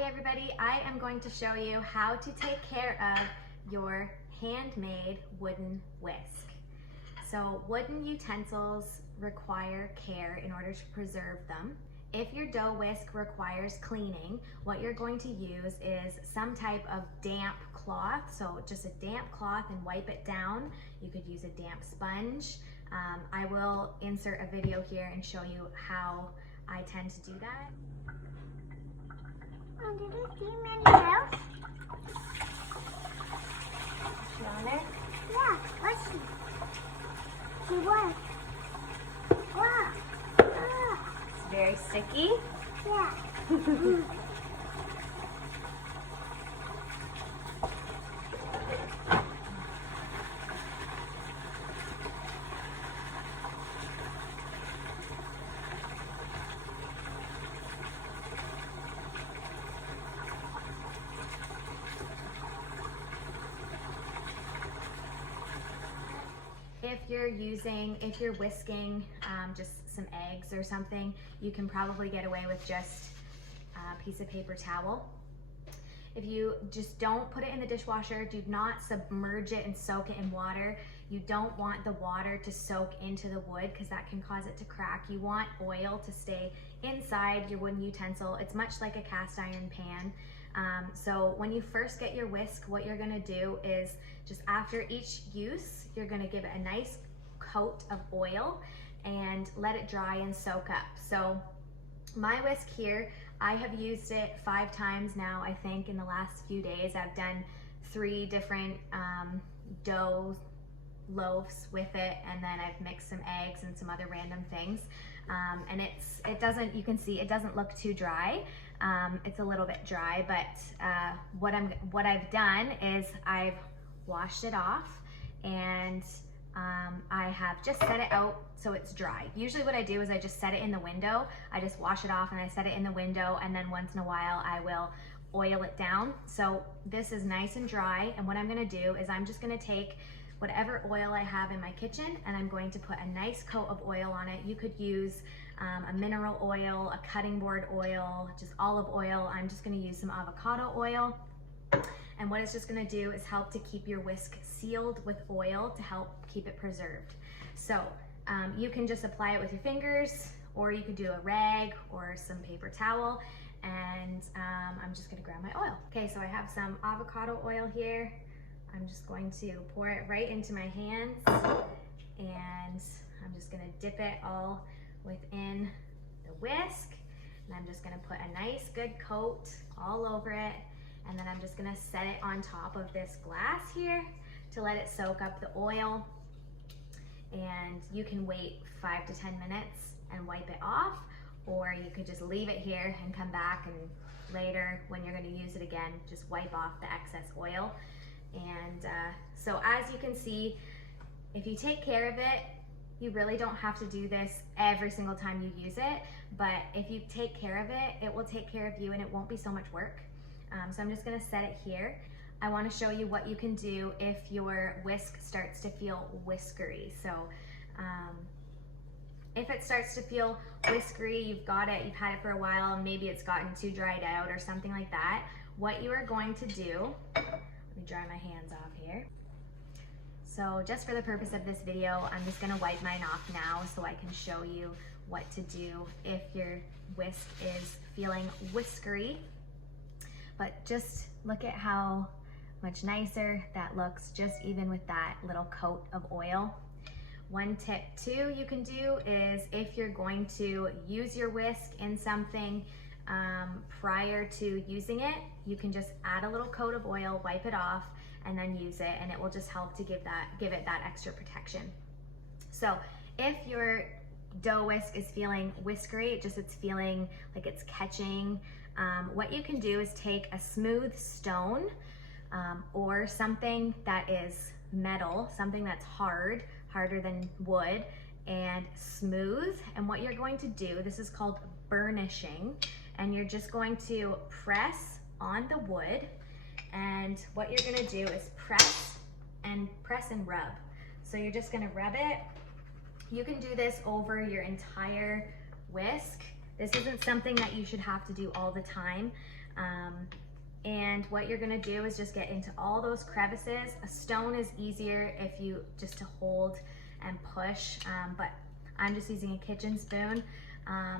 Hey everybody, I am going to show you how to take care of your handmade wooden whisk. So wooden utensils require care in order to preserve them. If your dough whisk requires cleaning, what you're going to use is some type of damp cloth. So just a damp cloth and wipe it down. You could use a damp sponge. I will insert a video here and show you how I tend to do that. Did you see many else? She on there? Yeah, let's see. See what? Wow. It's very sticky. Yeah. If you're whisking just some eggs or something, you can probably get away with just a piece of paper towel. If you just don't put it in the dishwasher, do not submerge it and soak it in water. You don't want the water to soak into the wood because that can cause it to crack. You want oil to stay inside your wooden utensil. It's much like a cast iron pan. So when you first get your whisk, what you're gonna do is just after each use, you're gonna give it a nice coat of oil and let it dry and soak up. So my whisk here, I have used it 5 times now, I think, in the last few days. I've done 3 different dough loaves with it, and then I've mixed some eggs and some other random things. And it doesn't, you can see it doesn't look too dry. It's a little bit dry, but what I've done is I've washed it off and I have just set it out so it's dry. Usually what I do is I just set it in the window. I just wash it off and I set it in the window, and then once in a while I will oil it down. So this is nice and dry, and what I'm gonna do is I'm just gonna take whatever oil I have in my kitchen and I'm going to put a nice coat of oil on it. You could use a mineral oil, a cutting board oil, just olive oil. I'm just gonna use some avocado oil. And what it's just gonna do is help to keep your whisk sealed with oil to help keep it preserved. So you can just apply it with your fingers, or you could do a rag or some paper towel. And I'm just gonna grab my oil. Okay, so I have some avocado oil here. I'm just going to pour it right into my hands, and I'm just gonna dip it all within the whisk. And I'm just gonna put a nice good coat all over it. And then I'm just gonna set it on top of this glass here to let it soak up the oil. And you can wait 5 to 10 minutes and wipe it off, or you could just leave it here and come back and later when you're gonna use it again, just wipe off the excess oil. And so as you can see, if you take care of it, you really don't have to do this every single time you use it, but if you take care of it, it will take care of you and it won't be so much work. So I'm just gonna set it here. I wanna show you what you can do if your whisk starts to feel whiskery. So if it starts to feel whiskery, you've got it, you've had it for a while, and maybe it's gotten too dried out or something like that, what you are going to do, let me dry my hands off here. So just for the purpose of this video, I'm just gonna wipe mine off now so I can show you what to do if your whisk is feeling whiskery. But just look at how much nicer that looks, just even with that little coat of oil. One tip too you can do is if you're going to use your whisk in something prior to using it, you can just add a little coat of oil, wipe it off, and then use it, and it will just help to give it that extra protection. So if your dough whisk is feeling whiskery, it's feeling like it's catching, what you can do is take a smooth stone or something that is metal, something that's harder than wood, and smooth. And what you're going to do, this is called burnishing, and you're just going to press on the wood, and what you're gonna do is press and rub. So you're just gonna rub it. You can do this over your entire whisk. This isn't something that you should have to do all the time. And what you're gonna do is just get into all those crevices. A stone is easier if you just to hold and push, but I'm just using a kitchen spoon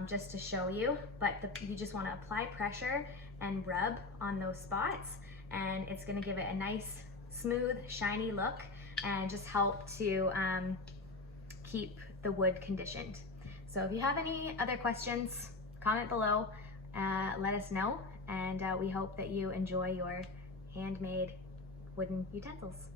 just to show you. But you just wanna apply pressure and rub on those spots, and it's gonna give it a nice, smooth, shiny look and just help to keep the wood conditioned. So if you have any other questions, comment below, let us know, and we hope that you enjoy your handmade wooden utensils.